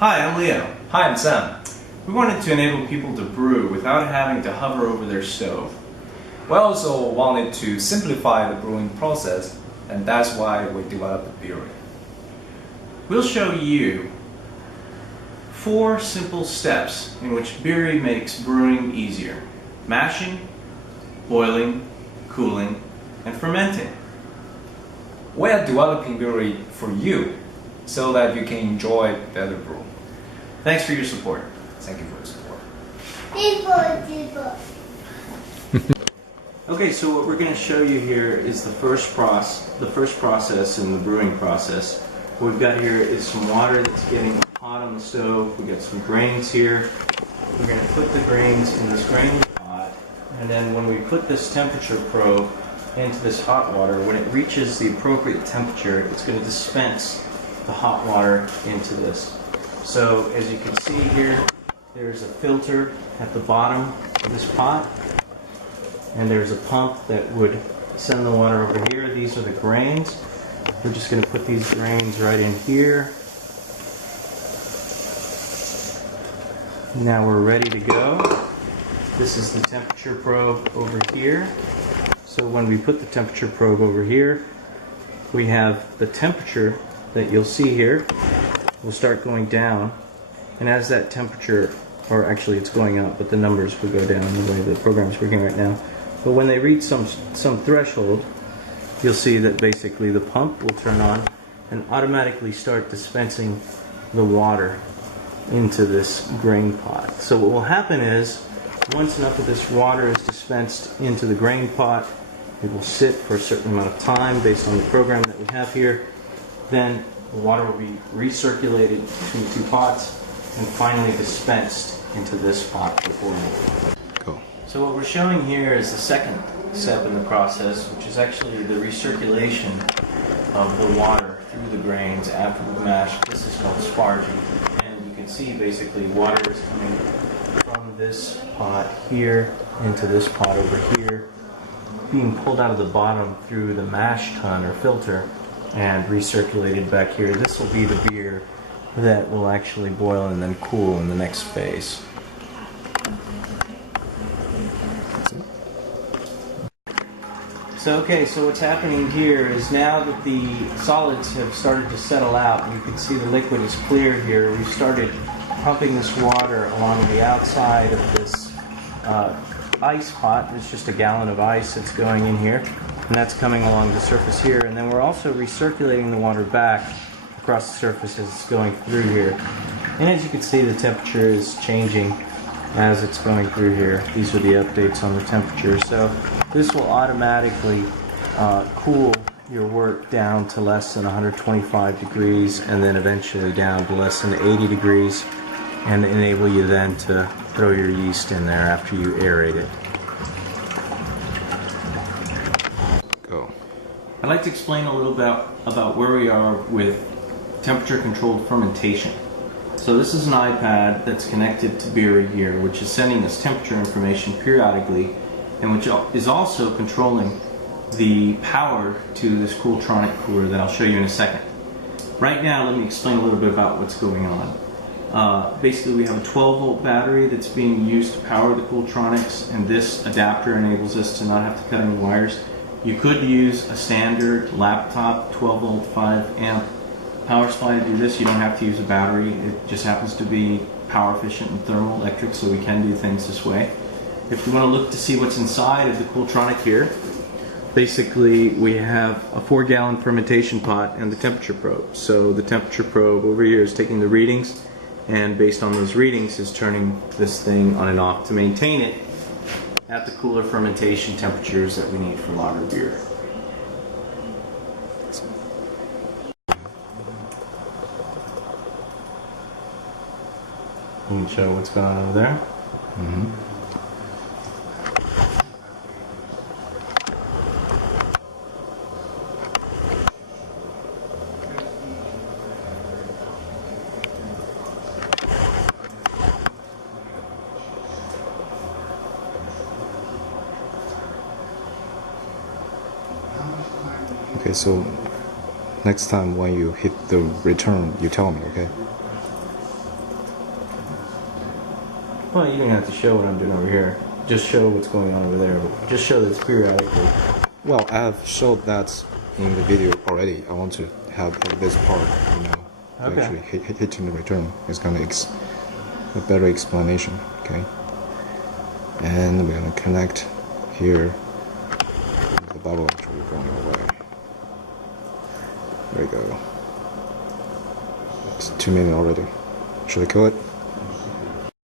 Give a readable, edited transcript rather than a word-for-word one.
Hi, I'm Leo. Hi, I'm Sam. We wanted to enable people to brew without having to hover over their stove. We also wanted to simplify the brewing process, and that's why we developed bieree. We'll show you 4 simple steps in which bieree makes brewing easier: mashing, boiling, cooling, and fermenting. We are developing bieree for you so that you can enjoy better brew. Thanks for your support. Thank you for your support. Okay, so what we're going to show you here is the first process in the brewing process. What we've got here is some water that's getting hot on the stove. We've got some grains here. We're going to put the grains in this grain pot, and then when we put this temperature probe into this hot water, when it reaches the appropriate temperature, it's going to dispense the hot water into this. So as you can see here, there's a filter at the bottom of this pot, and there's a pump that would send the water over here. These are the grains. We're just going to put these grains right in here. Now we're ready to go. This is the temperature probe over here. So when we put the temperature probe over here, we have the temperature that you'll see here will start going down, and as that temperature, or actually it's going up, but the numbers will go down the way the program's working right now. But when they reach some threshold, you'll see that basically the pump will turn on and automatically start dispensing the water into this grain pot. So what will happen is, once enough of this water is dispensed into the grain pot, it will sit for a certain amount of time based on the program that we have here. Then the water will be recirculated between the 2 pots and finally dispensed into this pot for boiling. Cool. So what we're showing here is the second step in the process, which is actually the recirculation of the water through the grains after the mash. This is called sparging. And you can see basically water is coming from this pot here into this pot over here, being pulled out of the bottom through the mash tun or filter and recirculated back here. This will be the beer that will actually boil and then cool in the next phase. So what's happening here is, now that the solids have started to settle out, you can see the liquid is clear here. We've started pumping this water along the outside of this ice pot. It's just a gallon of ice that's going in here, and that's coming along the surface here. And then we're also recirculating the water back across the surface as it's going through here. And as you can see, the temperature is changing as it's going through here. These are the updates on the temperature. So this will automatically cool your work down to less than 125 degrees, and then eventually down to less than 80 degrees, and enable you then to throw your yeast in there after you aerate it. Go. I'd like to explain a little bit about where we are with temperature-controlled fermentation. So this is an iPad that's connected to bieree here, which is sending us temperature information periodically, and which is also controlling the power to this Cooltronic cooler that I'll show you in a second. Right now, let me explain a little bit about what's going on. Basically, we have a 12-volt battery that's being used to power the Cooltronics, and this adapter enables us to not have to cut any wires. You could use a standard laptop 12-volt 5-amp power supply to do this. You don't have to use a battery. It just happens to be power efficient and thermoelectric, so we can do things this way. If you want to look to see what's inside of the Cooltronic here, basically we have a 4-gallon fermentation pot and the temperature probe. So the temperature probe over here is taking the readings, and based on those readings is turning this thing on and off to maintain it at the cooler fermentation temperatures that we need for lager beer. You can show what's going on over there. Mm-hmm. Okay, so next time when you hit the return, you tell me, okay? Well, you don't have to show what I'm doing over here. Just show what's going on over there. But just show that it's periodically. Well, I have showed that in the video already. I want to have this part, to Okay. actually hitting the return. It's gonna a better explanation, okay? And we're gonna connect here. The bubble actually going away. There we go. It's 2 minutes already. Should I kill it?